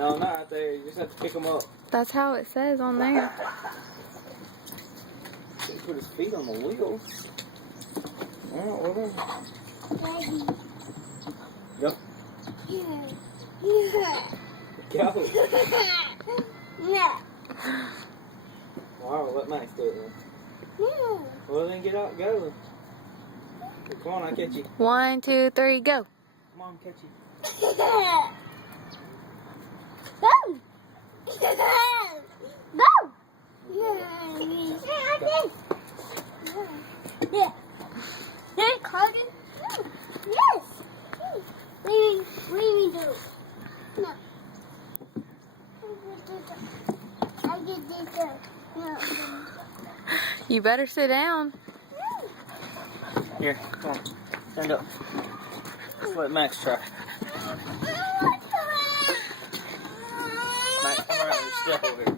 No, not out there. You just have to pick him up. That's how it says on there. He put his feet on the wheels. Alright, well then. Daddy. Go. Yeah. Go. No. Wow, let Max do it then. No. Well then get out, go. Come on, I'll catch you. 1, 2, 3, go. Come on, catch you. Go. Go. Yeah. Hey, Carter. Yes. What do you do? No. I get this up. No. You better sit down. Here, come on. Stand up. Let's let Max try. Max, come around and step over here.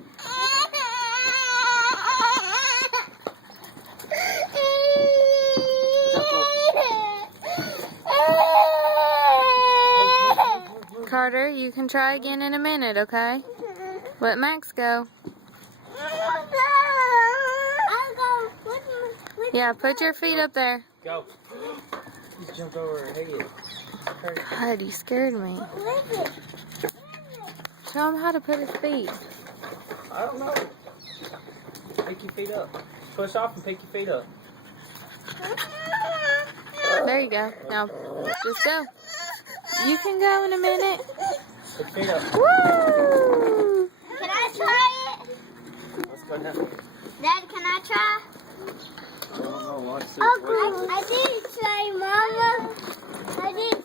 Carter, you can try again in a minute, okay? Let Max go. Yeah, put your feet up there. Go. He's jumped over her head. God, you scared me. Show him how to put his feet. I don't know. Pick your feet up. Push off and pick your feet up. There you go. Now, just go. You can go in a minute. Pick your feet up. Woo! Can I try it? Let's go now. Dad, can I try? I don't know. Let's see I did try, Mama. I did